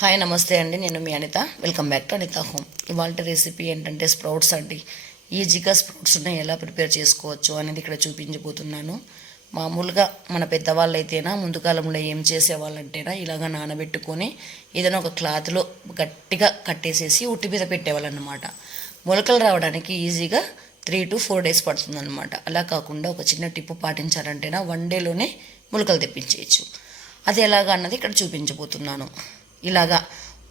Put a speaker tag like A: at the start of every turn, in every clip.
A: Hi నమస్తే అండి. నేను మీ Anitha. Welcome back to Anitha home ఇవాళ రెసిపీ ఏంటంటే స్ప్రౌట్స్ అండి. ఈజీగా స్ప్రౌట్స్ని ఎలా ప్రిపేర్ చేసుకోవచ్చు అనేది ఇక్కడ చూపించబోతున్నాను. మామూలుగా మన పెద్దవాళ్ళు అయితేనా ముందు కాలంలో ఏం చేసేవాళ్ళంటేనా ఇలాగ నానబెట్టుకొని ఏదైనా ఒక క్లాత్లో గట్టిగా కట్టేసేసి ఉట్టి మీద పెట్టేవాళ్ళు అనమాట మొలకలు రావడానికి ఈజీగా త్రీ టు ఫోర్ డేస్ పడుతుందన్నమాట. అలా కాకుండా ఒక చిన్న టిప్పు పాటించారంటేనా వన్ డేలోనే మొలకలు తెప్పించేయచ్చు. అది ఎలాగా అన్నది ఇక్కడ చూపించబోతున్నాను. ఇలాగా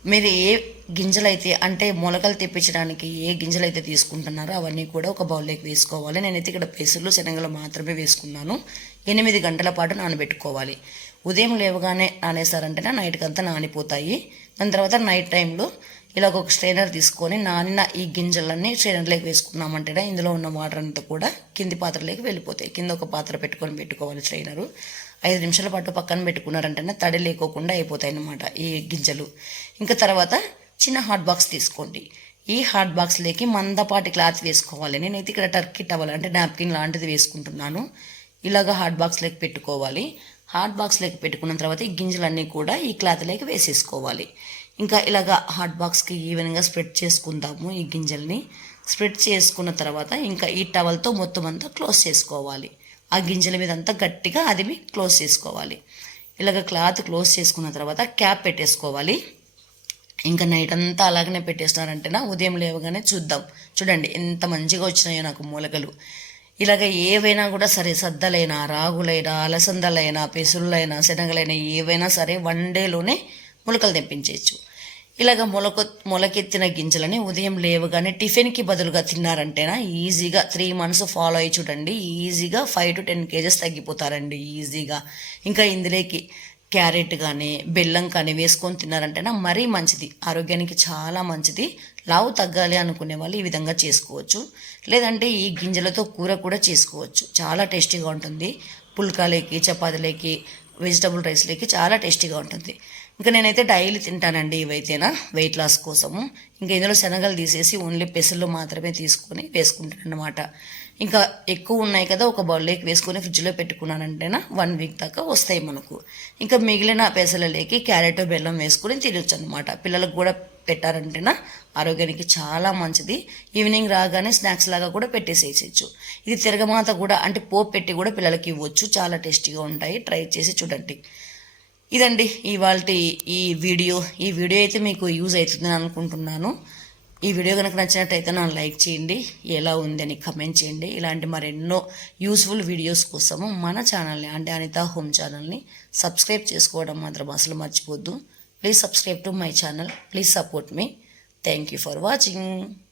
A: మీరు ఏ గింజలైతే అంటే మొలకలు తెప్పించడానికి ఏ గింజలైతే తీసుకుంటున్నారో అవన్నీ కూడా ఒక బౌల్లోకి వేసుకోవాలి. నేనైతే ఇక్కడ పెసర్లు శనగలు మాత్రమే వేసుకున్నాను. ఎనిమిది గంటల పాటు నానబెట్టుకోవాలి. ఉదయం లేవగానే నానేసారంటేనే నైట్కి అంతా నానిపోతాయి. దాని తర్వాత నైట్ టైంలో ఇలా ఒక స్ట్రైనర్ తీసుకొని నానిన ఈ గింజలన్నీ స్ట్రైనర్లోకి వేసుకున్నామంటేనే ఇందులో ఉన్న వాటర్ అంతా కూడా కింది పాత్రలోకి వెళ్ళిపోతాయి. కింద ఒక పాత్ర పెట్టుకొని పెట్టుకోవాలి స్ట్రైనరు. ఐదు నిమిషాల పాటు పక్కన పెట్టుకున్నారంటేనే తడి లేకోకుండా అయిపోతాయి అన్నమాట ఈ గింజలు. ఇంకా తర్వాత చిన్న హాట్ బాక్స్ తీసుకోండి. ఈ హాట్ బాక్స్లోకి మందపాటి క్లాత్ వేసుకోవాలి. నేనైతే ఇక్కడ టర్కీ టవల్ అంటే నాప్కిన్ లాంటిది వేసుకుంటున్నాను. ఇలాగ హాట్ బాక్స్లోకి పెట్టుకోవాలి. హాట్ బాక్స్లోకి పెట్టుకున్న తర్వాత ఈ గింజలన్నీ కూడా ఈ క్లాత్లోకి వేసేసుకోవాలి. ఇంకా ఇలాగ హాట్ బాక్స్కి ఈవెన్గా స్ప్రెడ్ చేసుకుందాము ఈ గింజల్ని. స్ప్రెడ్ చేసుకున్న తర్వాత ఇంకా ఈ టవల్తో మొత్తం అంతా క్లోజ్ చేసుకోవాలి. ఆ గింజల మీద అంతా గట్టిగా అది క్లోజ్ చేసుకోవాలి. ఇలాగ క్లాత్ క్లోజ్ చేసుకున్న తర్వాత క్యాప్ పెట్టేసుకోవాలి. ఇంకా నైట్ అంతా అలాగనే పెట్టేస్తున్నారంటేనా ఉదయం లేవగానే చూద్దాం. చూడండి ఎంత మంచిగా వచ్చినాయో నాకు మూలకలు. ఇలాగ ఏవైనా కూడా సరే సద్దలైనా రాగులైనా అలసందలైనా పెసులైనా శనగలైనా ఏవైనా సరే వన్ డేలోనే మొలకలు తెప్పించవచ్చు ఇలాగ మొలక మొలకెత్తిన గింజలని ఉదయం లేవగానే టిఫిన్కి బదులుగా తిన్నారంటేనా? ఈజీగా త్రీ మంత్స్ ఫాలో అయ్యి చూడండి. ఈజీగా ఫైవ్ టు టెన్ కేజెస్ తగ్గిపోతారండి ఈజీగా. ఇంకా ఇందులోకి క్యారెట్ కానీ బెల్లం కానీ వేసుకొని తిన్నారంటేనా? మరీ మంచిది. ఆరోగ్యానికి చాలా మంచిది. లావు తగ్గాలి అనుకునే వాళ్ళు ఈ విధంగా చేసుకోవచ్చు. లేదంటే ఈ గింజలతో కూర కూడా చేసుకోవచ్చు. చాలా టేస్టీగా ఉంటుంది. పుల్కాలేకి చపాతీలేకి వెజిటబుల్ రైస్లోకి చాలా టేస్టీగా ఉంటుంది. ఇంకా నేనైతే డైలీ తింటానండి ఇవైతేనా వెయిట్ లాస్ కోసము. ఇంకా ఇందులో శనగలు తీసేసి ఓన్లీ పెసలు మాత్రమే తీసుకొని వేసుకుంటాను అనమాట ఇంకా ఎక్కువ ఉన్నాయి కదా ఒక బౌల్లోకి వేసుకొని ఫ్రిడ్జ్లో పెట్టుకున్నానంటేనా వన్ వీక్ దాకా వస్తాయి మనకు. ఇంకా మిగిలిన పెసలలోకి క్యారెట్ బెల్లం వేసుకొని తినొచ్చు అనమాట పిల్లలకు కూడా పెట్టారంటేనా ఆరోగ్యానికి చాలా మంచిది. ఈవినింగ్ రాగానే స్నాక్స్ లాగా కూడా పెట్టేసేయచ్చు. ఇది తిరగమాత కూడా అంటే పోపు పెట్టి కూడా పిల్లలకి ఇవ్వచ్చు. చాలా టేస్టీగా ఉంటాయి. ట్రై చేసి చూడండి. ఇదండి ఇవాళ ఈ వీడియో. ఈ వీడియో అయితే మీకు యూజ్ అవుతుందని అనుకుంటున్నాను. ఈ వీడియో కనుక నచ్చినట్టయితే నన్ను లైక్ చేయండి. ఎలా ఉంది అని కమెంట్ చేయండి. ఇలాంటి మరెన్నో యూస్ఫుల్ వీడియోస్ కోసము మన ఛానల్ని అంటే అనితా హోమ్ ఛానల్ని సబ్స్క్రైబ్ చేసుకోవడం మాత్రం అసలు మర్చిపోద్దు. Please subscribe to my channel. Please support me. Thank you for watching.